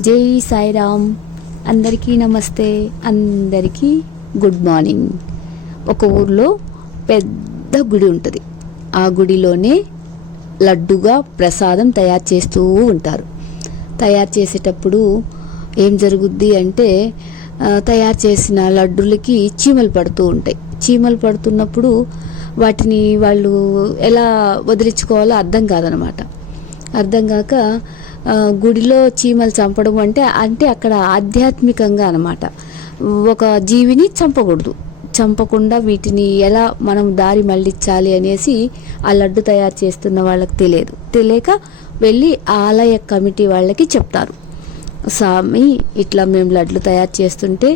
జై సాయిరామ్. అందరికీ నమస్తే, అందరికీ గుడ్ మార్నింగ్. ఒక ఊర్లో పెద్ద గుడి ఉంటుంది. ఆ గుడిలోనే లడ్డుగా ప్రసాదం తయారు చేస్తూ ఉంటారు. తయారు చేసేటప్పుడు ఏం జరుగుద్ది అంటే తయారు చేసిన లడ్డులకి చీమలు పడుతూ ఉంటాయి. చీమలు పడుతున్నప్పుడు వాటిని వాళ్ళు ఎలా వదిలించుకోవాలో అర్థం కాదనమాట. అర్థం కాక గుడిలో చీమలు చంపడం అంటే అక్కడ ఆధ్యాత్మికంగా అనమాట. ఒక జీవిని చంపకూడదు, చంపకుండా వీటిని ఎలా మనం దారి మళ్ళించాలి అనేసి ఆ లడ్డు తయారు చేస్తున్న వాళ్ళకి తెలియక వెళ్ళి ఆలయ కమిటీ వాళ్ళకి చెప్తారు. స్వామి, ఇట్లా మేము లడ్లు తయారు చేస్తుంటే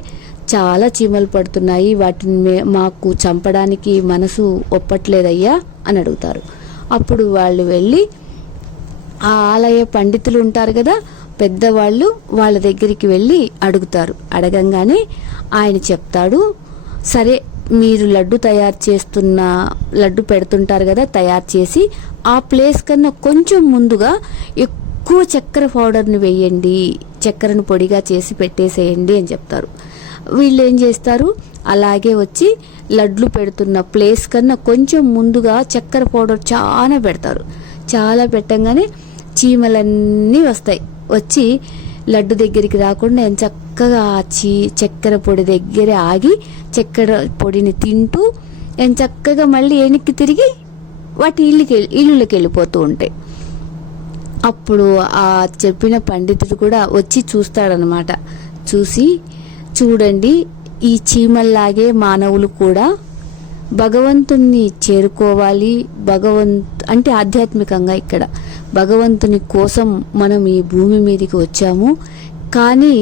చాలా చీమలు పడుతున్నాయి, వాటిని మాకు చంపడానికి మనసు ఒప్పట్లేదయ్యా అని అడుగుతారు. అప్పుడు వాళ్ళు వెళ్ళి ఆ ఆలయ పండితులు ఉంటారు కదా, పెద్దవాళ్ళు, వాళ్ళ దగ్గరికి వెళ్ళి అడుగుతారు. అడగంగానే ఆయన చెప్తాడు, సరే మీరు లడ్డు పెడుతుంటారు కదా, తయారు చేసి ఆ ప్లేస్ కన్నా కొంచెం ముందుగా ఎక్కువ చక్కెర పౌడర్ని వేయండి, చక్కెరను పొడిగా చేసి పెట్టేసేయండి అని చెప్తారు. వీళ్ళు ఏం చేస్తారు, అలాగే వచ్చి లడ్లు పెడుతున్న ప్లేస్ కన్నా కొంచెం ముందుగా చక్కెర పౌడర్ చాలా పెడతారు. చాలా పెట్టంగానే చీమలన్నీ వస్తాయి. వచ్చి లడ్డు దగ్గరికి రాకుండా చక్కగా చక్కెర పొడి దగ్గర ఆగి చక్కెర పొడిని తింటూ చక్కగా మళ్ళీ వెనక్కి తిరిగి వాటి ఇళ్ళకి వెళ్ళిపోతూ ఉంటాయి. అప్పుడు ఆ చెప్పిన పండితుడు కూడా వచ్చి చూస్తాడనమాట. చూసి, చూడండి, ఈ చీమల్లాగే మానవులు కూడా భగవంతుణ్ణి చేరుకోవాలి. అంటే ఆధ్యాత్మికంగా ఇక్కడ భగవంతుని కోసం మనం ఈ భూమి మీదకి వచ్చాము. కానీ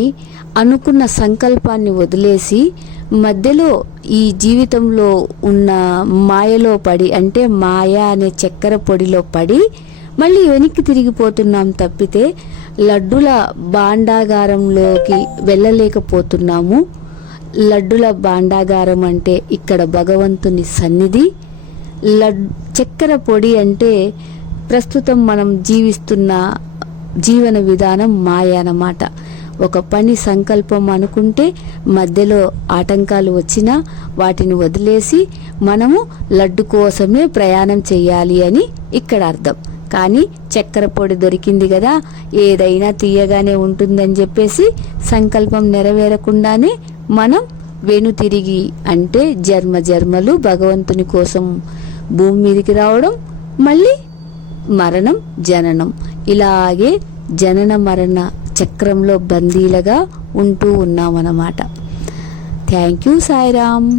అనుకున్న సంకల్పాన్ని వదిలేసి మధ్యలో ఈ జీవితంలో ఉన్న మాయలో పడి, అంటే మాయ అనే చక్కెర పొడిలో పడి మళ్ళీ వెనక్కి తిరిగిపోతున్నాం తప్పితే లడ్డుల భాండాగారంలోకి వెళ్ళలేకపోతున్నాము. లడ్డుల భాండాగారం అంటే ఇక్కడ భగవంతుని సన్నిధి. చక్కెర పొడి అంటే ప్రస్తుతం మనం జీవిస్తున్న జీవన విధానం మాయ అన్నమాట. ఒక పని సంకల్పం అనుకుంటే మధ్యలో ఆటంకాలు వచ్చినా వాటిని వదిలేసి మనము లడ్డు కోసమే ప్రయాణం చేయాలి అని ఇక్కడ అర్థం. కానీ చక్కెర పొడి దొరికింది కదా, ఏదైనా తీయగానే ఉంటుందని చెప్పేసి సంకల్పం నెరవేరకుండానే మనం వెనుతిరిగి, అంటే జన్మలు భగవంతుని కోసం భూమి మీదకి రావడం, మళ్ళీ మరణం, జననం, ఇలాగే జనన మరణ చక్రంలో బందీలుగా ఉంటూ ఉన్నామన్నమాట. Thank you Sairam.